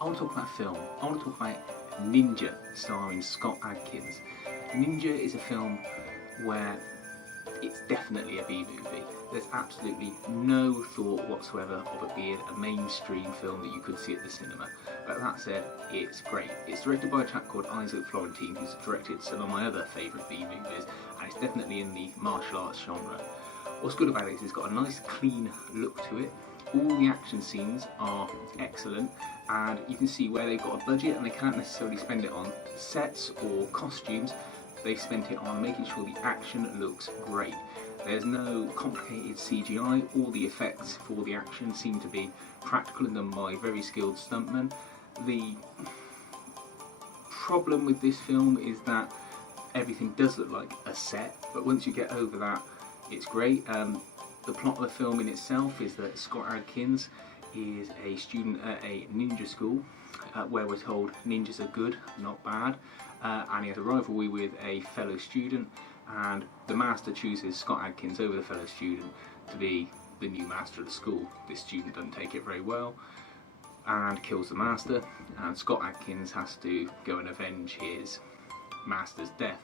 I want to talk about film. I want to talk about Ninja, starring Scott Adkins. Ninja is a film where it's definitely a B movie. There's absolutely no thought whatsoever of it being a mainstream film that you could see at the cinema. But that said, it's great. It's directed by a chap called Isaac Florentine, who's directed some of my other favourite B movies, and it's definitely in the martial arts genre. What's good about it is it's got a nice clean look to it. All the action scenes are excellent, and you can see where they've got a budget and they can't necessarily spend it on sets or costumes. They've spent it on making sure the action looks great. There's no complicated CGI. All the effects for the action seem to be practical and done by very skilled stuntmen. The problem with this film is that everything does look like a set, but once you get over that, it's great. The plot of the film in itself is that Scott Adkins is a student at a ninja school where we're told ninjas are good, not bad, and he has a rivalry with a fellow student, and the master chooses Scott Adkins over the fellow student to be the new master of the school. This student doesn't take it very well and kills the master, and Scott Adkins has to go and avenge his master's death.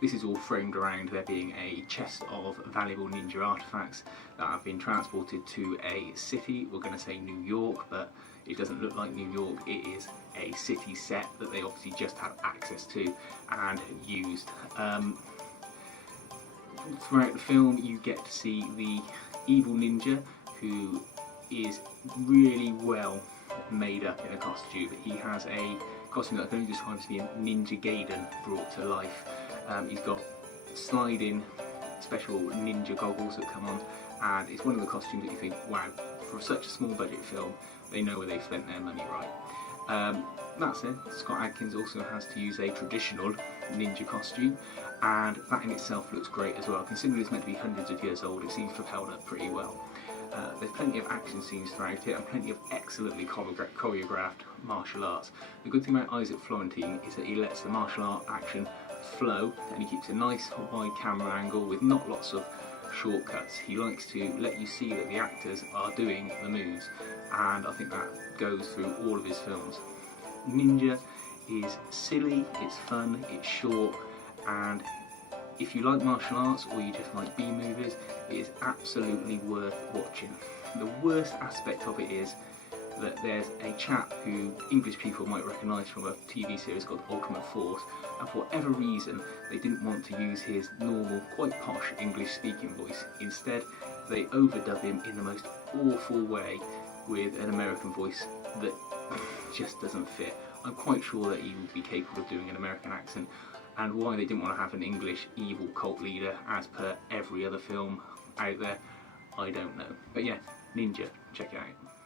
This is all framed around there being a chest of valuable ninja artifacts that have been transported to a city. We're going to say New York, but it doesn't look like New York. It is a city set that they obviously just have access to and used. Throughout the film you get to see the evil ninja, who is really well made up in a costume. He has a costume that I can only describe as being Ninja Gaiden brought to life. He's got sliding special ninja goggles that come on, and it's one of the costumes that you think, wow, for such a small budget film, they know where they've spent their money right. That said, Scott Adkins also has to use a traditional ninja costume, and that in itself looks great as well. Considering it's meant to be hundreds of years old, it seems to have held up pretty well. There's plenty of action scenes throughout it and plenty of excellently choreographed martial arts. The good thing about Isaac Florentine is that he lets the martial art action flow, and he keeps a nice wide camera angle with not lots of shortcuts. He likes to let you see that the actors are doing the moves, and I think that goes through all of his films. Ninja is silly, it's fun, it's short, and if you like martial arts or you just like B movies, it is absolutely worth watching. The worst aspect of it is that there's a chap who English people might recognise from a TV series called Ultimate Force, and for whatever reason they didn't want to use his normal, quite posh English speaking voice. Instead, they overdub him in the most awful way with an American voice that just doesn't fit. I'm quite sure that he would be capable of doing an American accent, and why they didn't want to have an English evil cult leader as per every other film out there, I don't know. But yeah, Ninja, check it out.